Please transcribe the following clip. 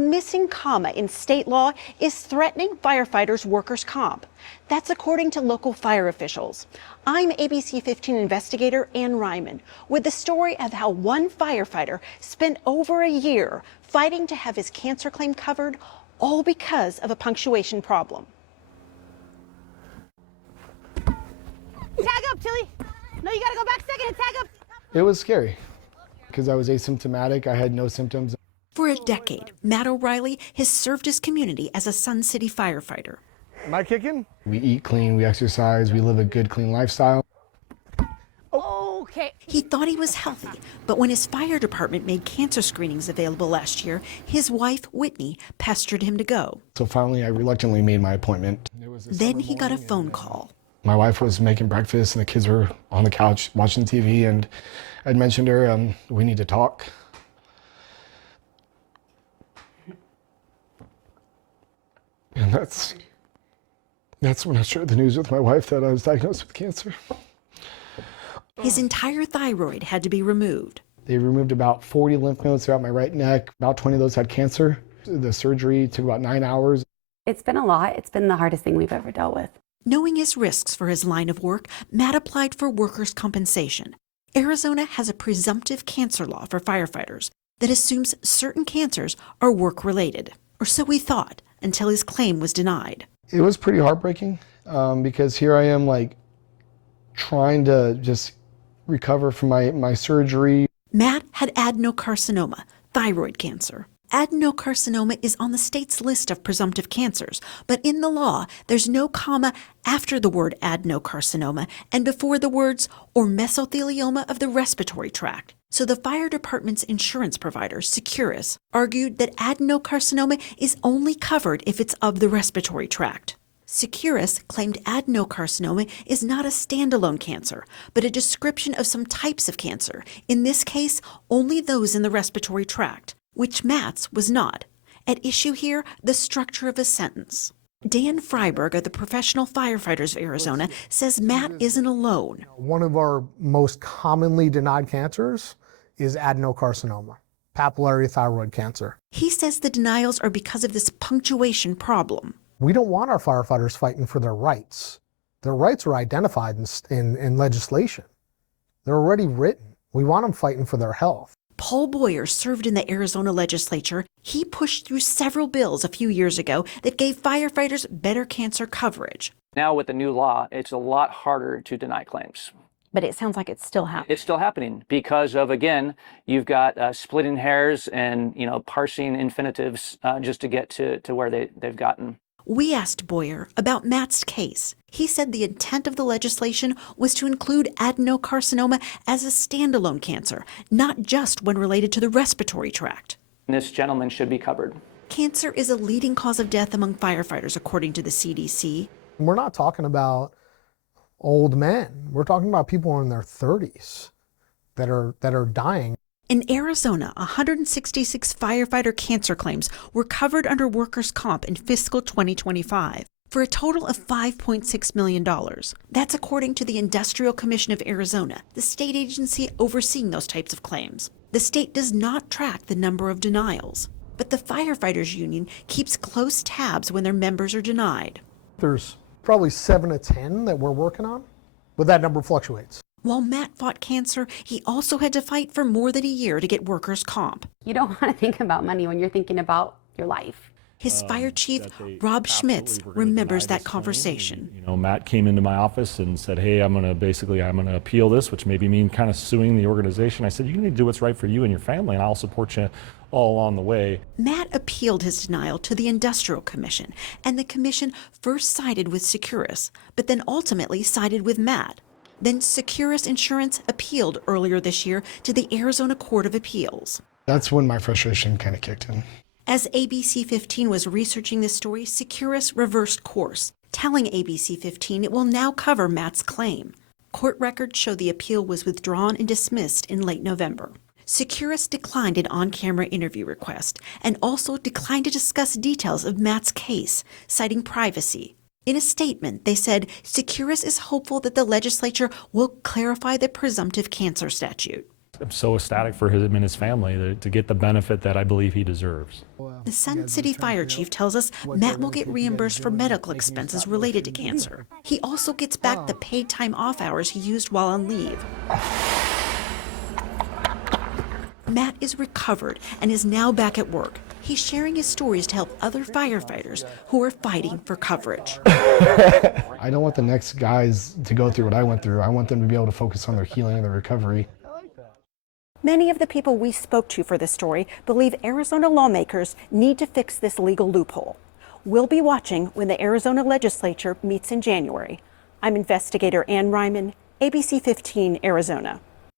missing comma in state law is threatening firefighters' workers' comp. That's according to local fire officials. I'm ABC15 investigator Ann Ryman with the story of how one firefighter spent over a year fighting to have his cancer claim covered, all because of a punctuation problem. Tag up, Tilly. No, you gotta go back second and tag up. It was scary because I was asymptomatic. I had no symptoms. For a decade, Matt O'Reilly has served his community as a Sun City firefighter. Am I kicking? We eat clean, we exercise, we live a good, clean lifestyle. Okay. He thought he was healthy, but when his fire department made cancer screenings available last year, his wife, Whitney, pestered him to go. So finally, I reluctantly made my appointment. Then he got a phone call. My wife was making breakfast and the kids were on the couch watching TV, and I'd mentioned to her, we need to talk. And that's when I shared the news with my wife that I was diagnosed with cancer. His entire thyroid had to be removed. They removed about 40 lymph nodes throughout my right neck. About 20 of those had cancer. The surgery took about 9 hours. It's been a lot. It's been the hardest thing we've ever dealt with. Knowing his risks for his line of work, Matt applied for workers' compensation. Arizona has a presumptive cancer law for firefighters that assumes certain cancers are work-related. Or so he thought, until his claim was denied. It was pretty heartbreaking because here I am trying to just recover from my surgery. Matt had adenocarcinoma, thyroid cancer. Adenocarcinoma is on the state's list of presumptive cancers, but in the law, there's no comma after the word adenocarcinoma and before the words or mesothelioma of the respiratory tract. So the fire department's insurance provider, Securus, argued that adenocarcinoma is only covered if it's of the respiratory tract. Securus claimed adenocarcinoma is not a standalone cancer, but a description of some types of cancer, in this case, only those in the respiratory tract, which Matt's was not. At issue here, the structure of a sentence. Dan Freiberg of the Professional Firefighters of Arizona says Matt isn't alone. One of our most commonly denied cancers is adenocarcinoma, papillary thyroid cancer. He says the denials are because of this punctuation problem. We don't want our firefighters fighting for their rights. Their rights are identified in legislation. They're already written. We want them fighting for their health. Paul Boyer served in the Arizona legislature. He pushed through several bills a few years ago that gave firefighters better cancer coverage. Now with the new law, it's a lot harder to deny claims. But it sounds like it's still happening. It's still happening because of, again, you've got splitting hairs and, parsing infinitives just to get to where they've gotten. We asked Boyer about Matt's case. He said the intent of the legislation was to include adenocarcinoma as a standalone cancer, not just when related to the respiratory tract. This gentleman should be covered. Cancer is a leading cause of death among firefighters, according to the CDC. We're not talking about old men. We're talking about people in their 30s that are dying. In Arizona, 166 firefighter cancer claims were covered under workers' comp in fiscal 2025 for a total of $5.6 million. That's according to the Industrial Commission of Arizona, the state agency overseeing those types of claims. The state does not track the number of denials, but the firefighters union keeps close tabs when their members are denied. There's probably 7 to 10 that we're working on, but that number fluctuates. While Matt fought cancer, he also had to fight for more than a year to get workers' comp. You don't want to think about money when you're thinking about your life. His fire chief, Rob Schmitz, remembers that conversation. Matt came into my office and said, hey, I'm going to appeal this, which maybe mean kind of suing the organization. I said, you need to do what's right for you and your family, and I'll support you all along the way. Matt appealed his denial to the Industrial Commission, and the commission first sided with Securus, but then ultimately sided with Matt. Then Securus Insurance appealed earlier this year to the Arizona Court of Appeals. That's when my frustration kind of kicked in. As ABC15 was researching this story, Securus reversed course, telling ABC15 it will now cover Matt's claim. Court records show the appeal was withdrawn and dismissed in late November. Securus declined an on-camera interview request and also declined to discuss details of Matt's case, citing privacy. In a statement, they said Securus is hopeful that the legislature will clarify the presumptive cancer statute. I'm so ecstatic for him and his family to get the benefit that I believe he deserves. The Sun City Fire Chief tells us Matt will get reimbursed for medical expenses related to cancer. He also gets back the paid time off hours he used while on leave. Matt is recovered and is now back at work. He's sharing his stories to help other firefighters who are fighting for coverage. I don't want the next guys to go through what I went through. I want them to be able to focus on their healing and their recovery. Many of the people we spoke to for this story believe Arizona lawmakers need to fix this legal loophole. We'll be watching when the Arizona legislature meets in January. I'm investigator Ann Ryman, ABC 15 Arizona.